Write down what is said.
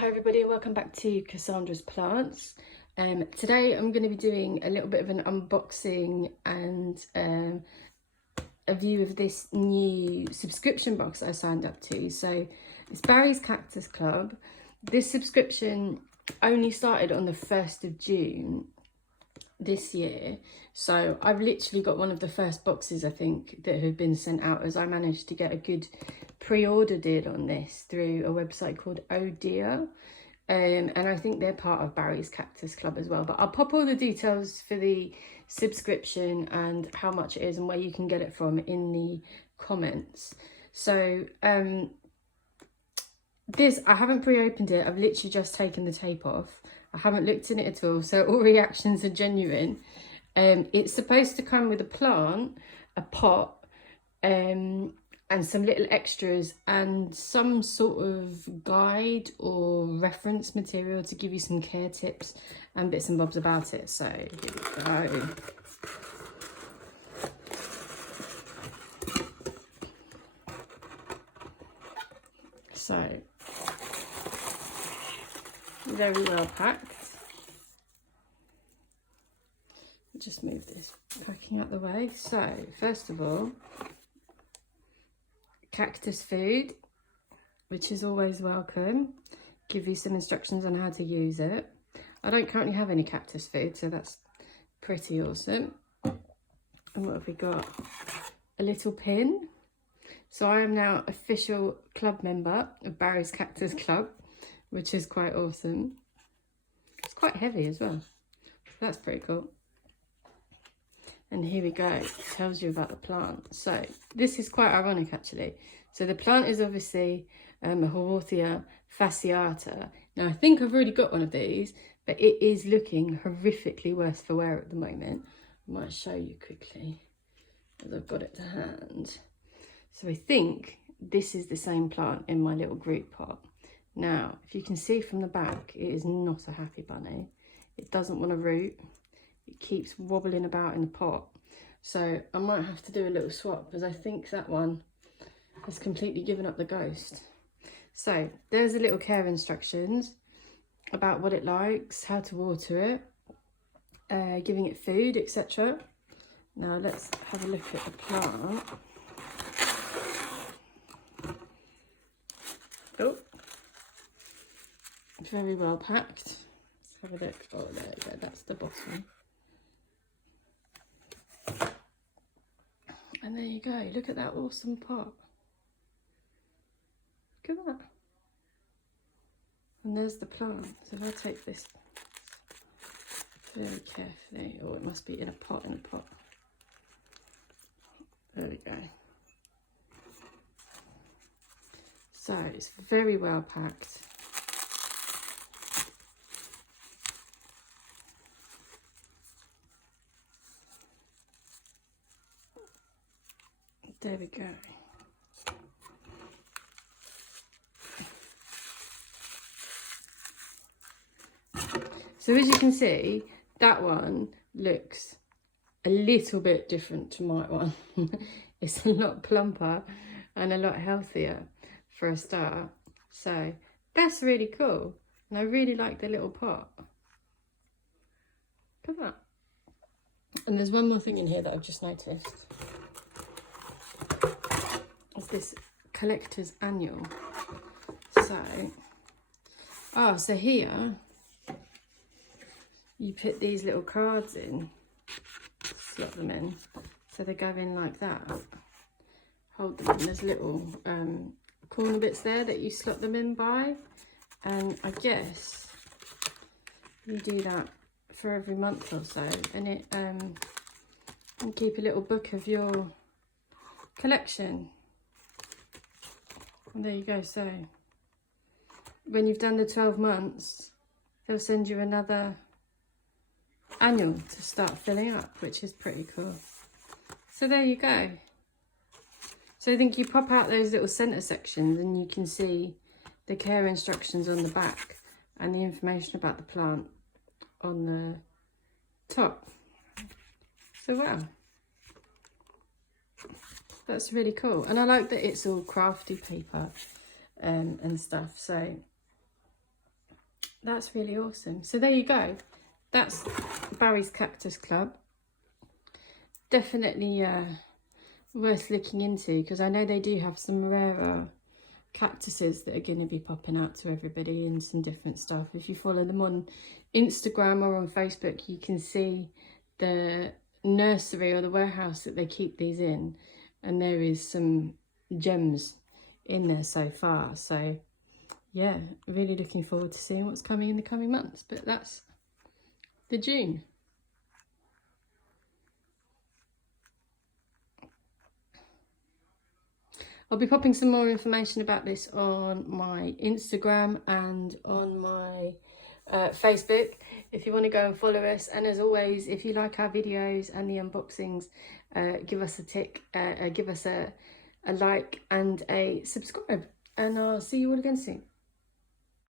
Hi everybody and welcome back to Cassandra's Plants. Today I'm going to be doing a little bit of an unboxing and a view of this new subscription box I signed up to. So it's Barry's Cactus Club. This subscription only started on the 1st of June this year, so I've literally got one of the first boxes I think that have been sent out, as I managed to get a good pre-order deal on this through a website called Oh Dear, and I think they're part of Barry's Cactus Club as well. But I'll pop all the details for the subscription and how much it is and where you can get it from in the comments. So this, I haven't pre-opened it, I've literally just taken the tape off. I haven't looked in it at all, so all reactions are genuine. It's supposed to come with a plant, a pot, and some little extras and some sort of guide or reference material to give you some care tips and bits and bobs about it. So here we go. So very well packed. Just move this packing out the way. So first of all, cactus food, which is always welcome. Give you some instructions on how to use it. I don't currently have any cactus food, so that's pretty awesome. And what have we got? A little pin. So I am now official club member of Barry's Cactus Club, which is quite awesome. It's quite heavy as well. That's pretty cool. And here we go, it tells you about the plant. So this is quite ironic actually. So the plant is obviously a Haworthia fasciata. Now I think I've already got one of these, but it is looking horrifically worse for wear at the moment. I might show you quickly as I've got it to hand. So I think this is the same plant in my little group pot. Now, if you can see from the back, it is not a happy bunny. It doesn't want to root. It keeps wobbling about in the pot. So I might have to do a little swap, because I think that one has completely given up the ghost. So there's a little care instructions about what it likes, how to water it, giving it food, etc. Now let's have a look at the plant. Oh, very well packed. Let's have a look. Oh, there you go, that's the bottom. And there you go, look at that awesome pot. Look at that. And there's the plant. So if I take this very carefully, oh, it must be in a pot, There we go. So it's very well packed. There we go. So as you can see, that one looks a little bit different to my one. It's a lot plumper and a lot healthier for a start. So that's really cool. And I really like the little pot. Look at that. And there's one more thing in here that I've just noticed. It's this collector's annual. So here you put these little cards in, slot them in, so they go in like that. Hold them in, there's little corner bits there that you slot them in by, and I guess you do that for every month or so, and it you keep a little book of your collection. And there you go. So when you've done the 12 months, they'll send you another annual to start filling up, which is pretty cool. So there you go. So I think you pop out those little centre sections and you can see the care instructions on the back and the information about the plant on the top. So wow, that's really cool. And I like that it's all crafty paper and stuff. So that's really awesome. So there you go. That's Barry's Cactus Club. Definitely worth looking into, because I know they do have some rarer cactuses that are going to be popping out to everybody and some different stuff. If you follow them on Instagram or on Facebook, you can see the nursery or the warehouse that they keep these in, and there is some gems in there so far. So yeah, really looking forward to seeing what's coming in the coming months. But that's the June. I'll be popping some more information about this on my Instagram and on my Facebook if you want to go and follow us. And as always, if you like our videos and the unboxings, give us a tick, give us a like and a subscribe, and I'll see you all again soon.